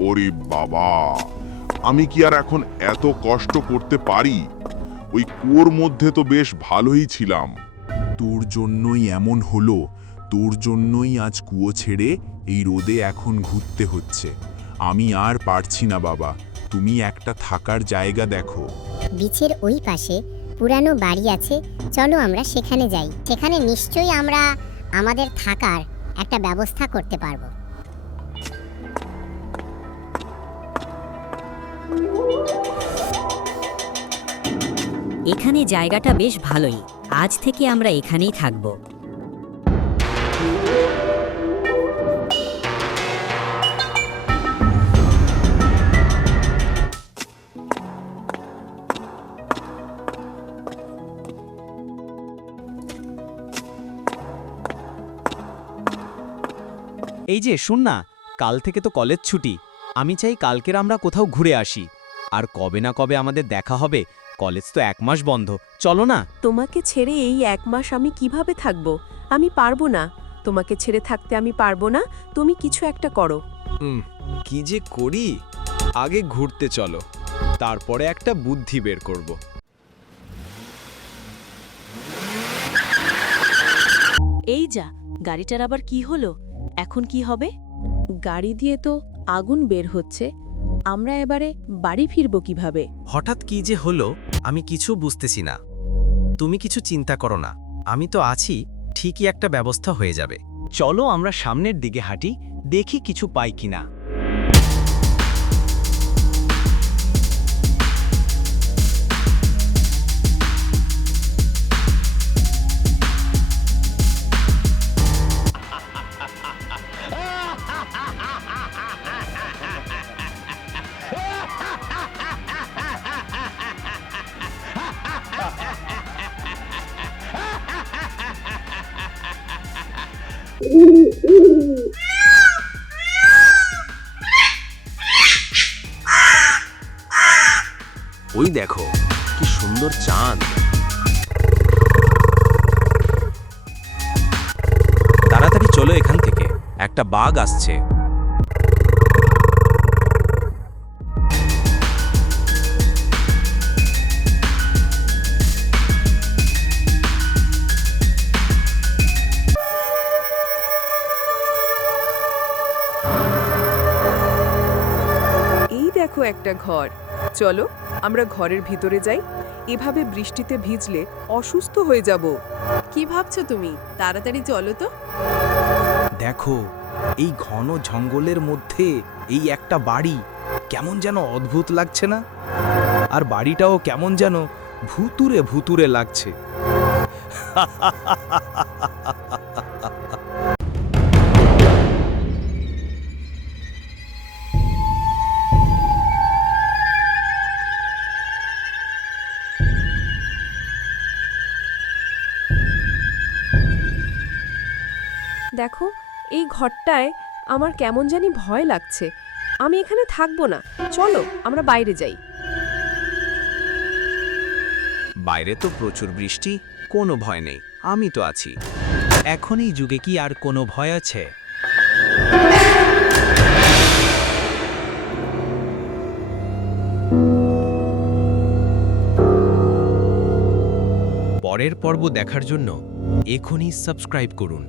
ওরে বাবা। আমি কি আর এখন এত কষ্ট করতে পারি? ওই কুয়োর মধ্যে তো বেশ ভালোই ছিলাম। তোর জন্যই এমন হলো, তোর জন্যই আজ কুয়ো ছেড়ে এই রোদে এখন ঘুরতে হচ্ছে। আমি আর পারছি না বাবা, তুমি একটা থাকার জায়গা দেখো। বিচের ওই পাশে পুরানো বাড়ি আছে, চলো আমরা সেখানে যাই। সেখানে নিশ্চয়ই আমরা আমাদের থাকার একটা ব্যবস্থা করতে পারব। এখানে জায়গাটা বেশ ভালোই। আজ থেকে আমরা এখানেই থাকব। এই যে, শুন না, কাল থেকে তো কলেজ ছুটি। আমি চাই কালকের আমরা কোথাও ঘুরে আসি। আর কবে না কবে আমাদের দেখা হবে কলেজ তো এক মাস বন্ধ। চলো না। তোমাকে ছেড়ে এই এক মাস আমি কীভাবে থাকব? আমি পারব না। তোমাকে ছেড়ে থাকতে আমি পারব না। তুমি কিছু একটা করো। কি যে করি? আগে ঘুরতে চলো। তারপরে একটা বুদ্ধি বের করব। এই যা গাড়িটার আবার কি হলো? এখন কি হবে? গাড়ি দিয়ে তো আগুন বের হচ্ছে। আমরা এবারে বাড়ি ফিরব কীভাবে? হঠাৎ কি যে হলো, আমি কিছু বুঝতেছি না। তুমি কিছু চিন্তা করো না। আমি তো আছি, ঠিকই একটা ব্যবস্থা হয়ে যাবে। চলো আমরা সামনের দিকে হাঁটি, দেখি কিছু পাই কিনা। ওই দেখো কি সুন্দর চাঁদ। তাড়াতাড়ি চলো এখান থেকে একটা বাঘ আসছে। দেখো একটা ঘর। চলো, আমরা ঘরের ভিতরে যাই। এভাবে বৃষ্টিতে ভিজলে অসুস্থ হয়ে যাব। কি ভাবছ তুমি? তাড়াতাড়ি চলো তো। দেখো, এই ঘন জঙ্গলের মধ্যে এই একটা বাড়ি কেমন যেন অদ্ভুত লাগছে না? আর বাড়িটাও কেমন যেন ভুতুরে ভুতুরে লাগছে। দেখো, এই ঘরটায় আমার কেমন জানি ভয় লাগছে। আমি এখানে থাকব না। চলো, আমরা বাইরে যাই। বাইরে তো প্রচুর বৃষ্টি, কোনো ভয় নেই। আমি তো আছি। এখন এই যুগে কি আর কোনো ভয় আছে? পরের পর্ব দেখার জন্য এখনই সাবস্ক্রাইব করুন।